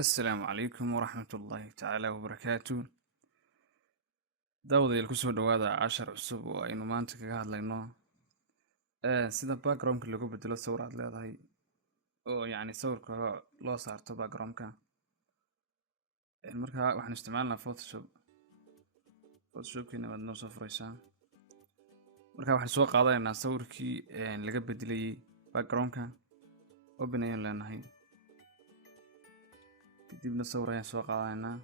السلام عليكم ورحمة الله تعالى وبركاته. daawadayaal kusoo dhawaada cashar cusub oo aynu maanta kaga hadlayno sida backgroundka lagu bedelo sawir aad leedahay oo yacni sawirka loo saarto backgroundka. markaa waxaan isticmaalnaa photoshopkiina waad noo soo furaysaa. markaa waxaan soo qaadanaynaa sawirkii laga bedelayay backgroundka open ayaan leenahay, kadibna sawir ayaan soo qaadanaynaa.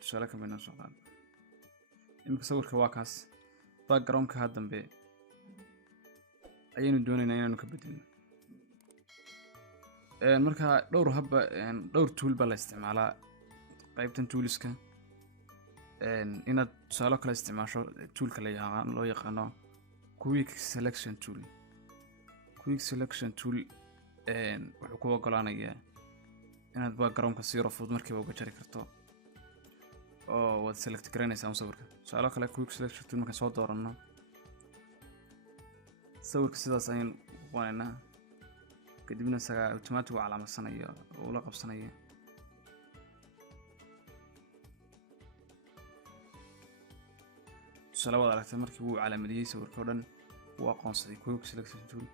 tusaale ka midna soo qaad. imika sawirka waa kaas, backgroundka dambe ayaynu doonaynaa inaanu ka bedelno. markaa dhowr tool baa la isticmaalaa qaybtan toolska. inaad tusaale kale isticmaasho toolka loo yaqaano quick selection tool. quick selection tool wuxuu ku ogolaanayaa inaad backgroundka si yar fudud markiiba uga jari karto oo waad select garanaysaa sawirka. tusaale kale quick selection tool markaan soo dooranno sawirka sidaas ayaan qonaynaa, kadibna isaga automatic u calaamadsanaya oo la qabsanaya. tusaale waad aragtay markii uu calaamadiyey sawirka oo dhan uu aqoonsaday quick selection tool.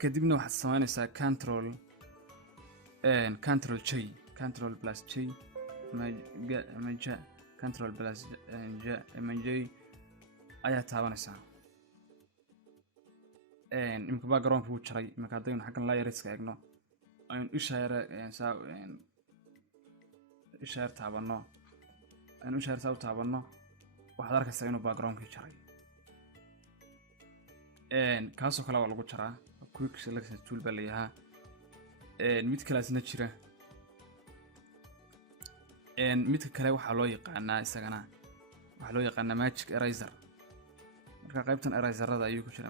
kadibna waxaad samaynaysaa control J ayaa taabanaysaa. imika backgroundka wuu jaray. imika haddaynu xaggan layeriska eegno aynu isha yar taabanno waxaad arkaysaa inuu backgroundkii jaray. kaasoo kale waa lagu jaraa quick selection tool baa layahaa. mid kaleasna jira. midka kale waxaa loo yaqaanaa magic eraser. marka qaybtan eraserada ayuu ku jira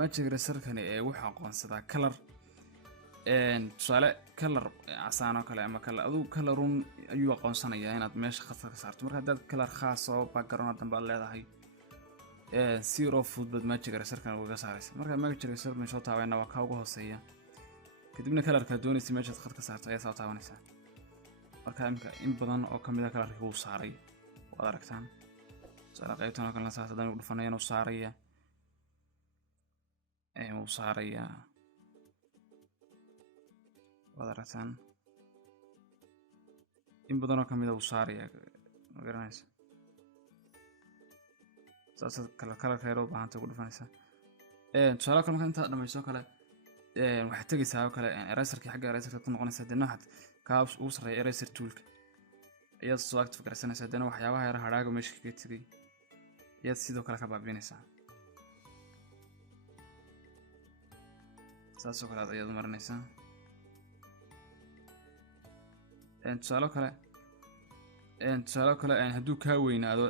magic eraserkani wuxuu aqoonsadaa color. tusaale color casaan oo kale ama colorun ayuu aqoonsanayaa inaad meesha khadka ka saarto. marka haddaad color khaas oo background dambe aad leedahay zero footbad magic eraserkan uga saaraysa. marka magic eraser ma soo taabayna waa ka ugu hooseeya, kadibna colorka doonaysa meeshaad khadka saarto ayaa soo taabanaysaa. marka imika in badan oo kamid ah colorkii uu saaray waad aragtaan. tusaale qaybtan oo kale saas haddaan ugu dhufanaya inuu saarayaa waad aragtaan. in badan oo kamid ah uu saarayaa, ma garanaysa. saas colorka yar u baahanta ugu dhufanaysaa. tusaale kale marka intaad dhamayso kale waxaad tegaysaa oo kale eraserkii xagga eraserka ku noqonaysa. haddana waxaad kaa ugu sarreeya eraser toolka ayaad soo active garaysanaysaa. haddana waxyaabaha yar hadhaaga meesha kaga tegay ayaad sidoo kale ka baabiinaysaa. saasoo kale ayaad marinaysaa. tusaale kale hadduu kaa weynaado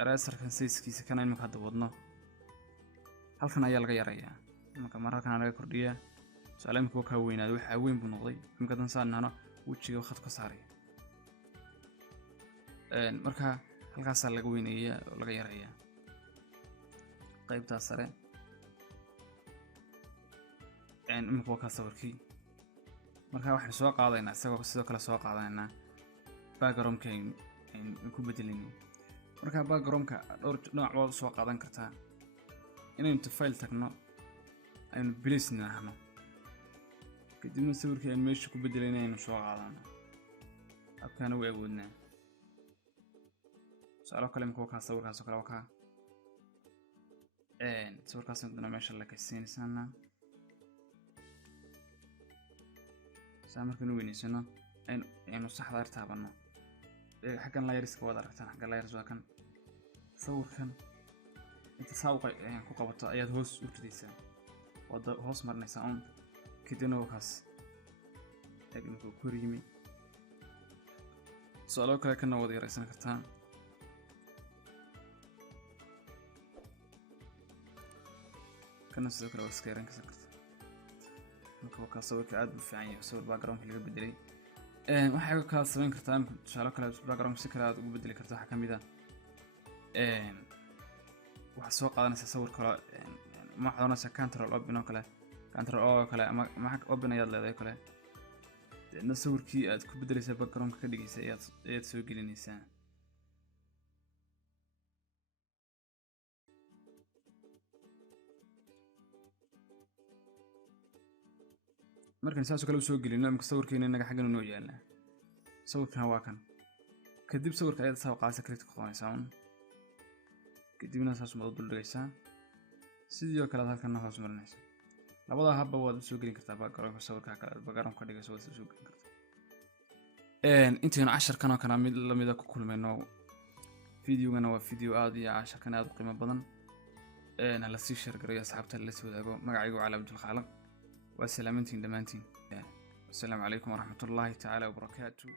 eraserkan sizekiisa kana imika hadda wadno halkan ayaa laga yarayaa. imika mar halkan laga kordhiyaa. tusaale imika waa kaa weynaado, waxaa weyn buu noqday. imika dan saarnaano wejiga khad ka saaraya. marka halkaasaa laga weyneeyaa oo laga yarayaa qaybtaas sare. imika waa kaa sawirkii. marka waxaan soo qaadaynaa isagoo sidoo kale soo qaadanaynaa backgroundka aynu ku bedelayno. marka backgroundka dhowr nooc baad soo qaadan kartaa. inaynu file tagno aynu place nahno, kadibna sawirkii aynu meesha ku bedelayna aynu soo qaadano. habkaana way awoodnaa. tusaale kale imika waa kaa sawirkaasoo kale waa kaa sawirkaas haddana meesha la kaysiinaysaana. saa markaynu weynaysano aynu saxda yar taabanno. xaggan layeriska waad aragtaan. xagga layers waa kan sawirkan inta saa ku qabato ayaad hoos u ridaysaa, waad hoos marinaysaa un. kadibna waa kaas imika kor yimi. tusaalo kale kana waad yaraysan kartaa. kana sidoo kale waad iska yaran kartaa. marka waa kaas sawirka aad buu fiican yahay. sawir backgroundka laga bedelay. waxaa kala samayn kartaa tusaale kale backgroundka si kale aad ugu bedeli karta. waxaa kamid ah waxaad soo qaadanaysaa sawir kale waxaad oranaysaa control open oo kale control oo kale ama maxaa open ayaad leedahay kale deedna sawirkii aad ku bedelaysaa background ka dhigaysa ayaad soo gelinaysaa markaan saas kale soo gelino imka sawirkeena inaga xaggan inoo yaalna sawirkan waa kan kadib sawirka ayaad soo qaasa create ku qabanaysaa kadibna saas ma dul dhigaysaa sidoo kale halkan hoos marinaysa labada habba waad soo gelin kartaa background sawirka kale background ka dhigayso waad soo gelin kartaa intaanu casharkan oo kale mid la mid ah ku kulmayno videogana waa video aad iyo casharkan aad u qiimo badan hala sii share gareeyo asxaabta la soo wadaago magacaygu Cali Abdul Khaliq waa salaamantiin dhamaantiin assalaamu calaykum waraxmatullaahi tacaala wabarakaatuh